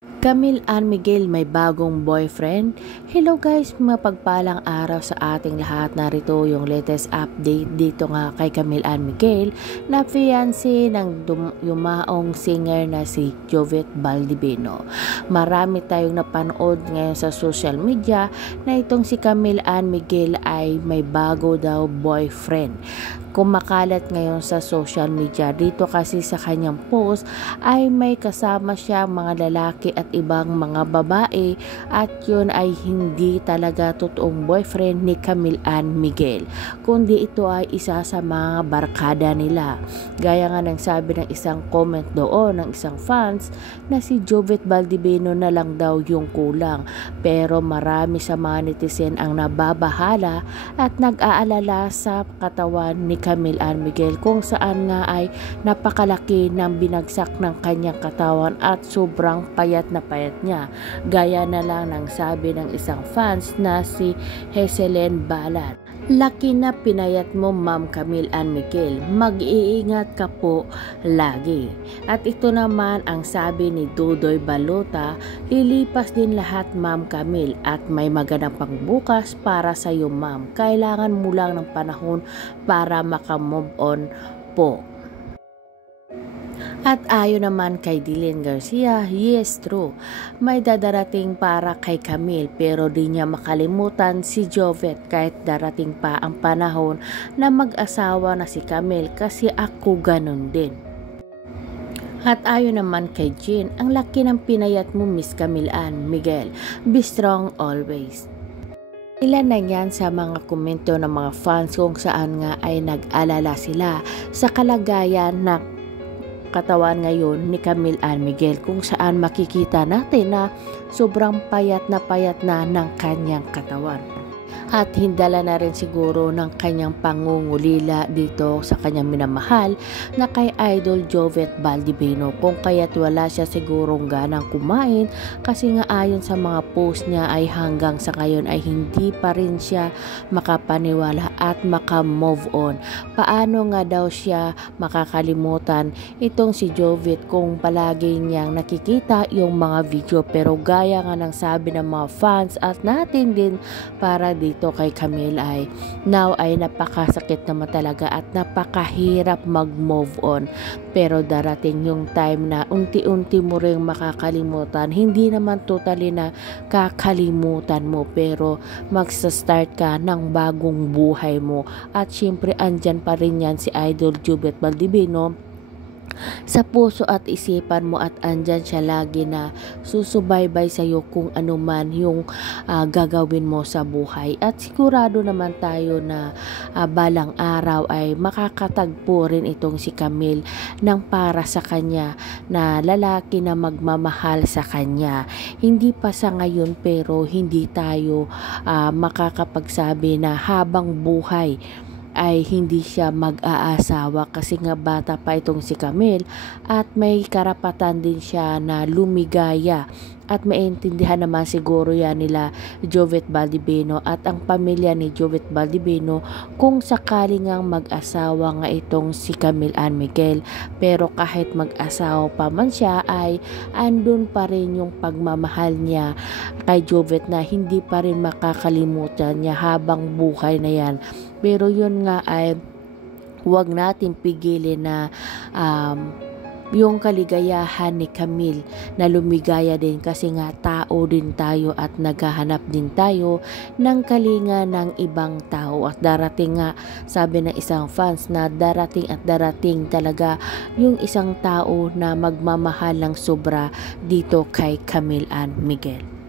Camille Ann Miguel may bagong boyfriend? Hello guys, mapagpalang araw sa ating lahat. Narito yung latest update dito nga kay Camille Ann Miguel na fiancé ng yumaong singer na si Jovet Baldibino. Marami tayong napanood ngayon sa social media na itong si Camille Ann Miguel ay may bago daw boyfriend. Kumakalat ngayon sa social media dito kasi sa kanyang post ay may kasama siya mga lalaki at ibang mga babae at yun ay hindi talaga totoong boyfriend ni Camille Ann Miguel, kundi ito ay isa sa mga barkada nila. Gaya nga ng sabi ng isang comment doon ng isang fans na si Jovet Baldibino na lang daw yung kulang, pero marami sa mga netizen ang nababahala at nag-aalala sa katawan ni Camille Ann Miguel kung saan nga ay napakalaki ng binagsak ng kanyang katawan at sobrang payat na payat niya. Gaya na lang ng sabi ng isang fans na si Heselen Balat. Laki na pinayat mo, Ma'am Camille Ann Miguel. Mag-iingat ka po lagi. At ito naman ang sabi ni Dudoy Balota, lilipas din lahat, Ma'am Camille, at may magandang pangbukas para sa iyo, Ma'am. Kailangan mo lang ng panahon para makamove on po. At ayon naman kay Dylan Garcia, yes, true. May dadarating para kay Camille pero di niya makalimutan si Jovet kahit darating pa ang panahon na mag-asawa na si Camille kasi ako ganun din. At ayon naman kay Jean, ang laki ng pinayat mo, Miss Camille Ann Miguel. Be strong always. Ilan na yan sa mga komento ng mga fans kung saan nga ay nag-alala sila sa kalagayan na katawan ngayon ni Camille Ann Miguel kung saan makikita natin na sobrang payat na ng kanyang katawan. At hindala na rin siguro ng kanyang pangungulila dito sa kanyang minamahal na kay Idol Jovet Baldibino kung kaya't wala siya sigurong ganang kumain kasi nga ayon sa mga post niya ay hanggang sa ngayon ay hindi pa rin siya makapaniwala at makamove on. Paano nga daw siya makakalimutan itong si Jovet kung palagi niyang nakikita yung mga video, pero gaya nga ng sabi ng mga fans at natin din para dito kay Camille ay now ay napakasakit naman talaga at napakahirap mag-move on, pero darating yung time na unti-unti mo ring makakalimutan. Hindi naman totally na kakalimutan mo, pero magsa-start ka ng bagong buhay mo at syempre andyan pa rin yan si Idol Jovet Baldibino sa puso at isipan mo at andyan siya lagi na susubaybay sa iyo kung ano man yung gagawin mo sa buhay. At sigurado naman tayo na balang araw ay makakatagpo rin itong si Camille ng para sa kanya na lalaki na magmamahal sa kanya. Hindi pa sa ngayon pero hindi tayo makakapagsabi na habang buhay ay hindi siya mag-aasawa kasi nga bata pa itong si Camille at may karapatan din siya na lumigaya at maintindihan naman siguro yan nila Jovet Baldibino at ang pamilya ni Jovet Baldibino kung sakali ngang mag-asawa nga itong si Camille Ann Miguel. Pero kahit mag-asawa pa man siya ay andun pa rin yung pagmamahal niya kay Jovet na hindi pa rin makakalimutan niya habang buhay na yan. Pero yun nga ay huwag natin pigilin na yung kaligayahan ni Camille na lumigaya din kasi nga tao din tayo at naghahanap din tayo ng kalinga ng ibang tao. At darating nga, sabi ng isang fans na darating at darating talaga yung isang tao na magmamahal ng sobra dito kay Camille Ann Miguel.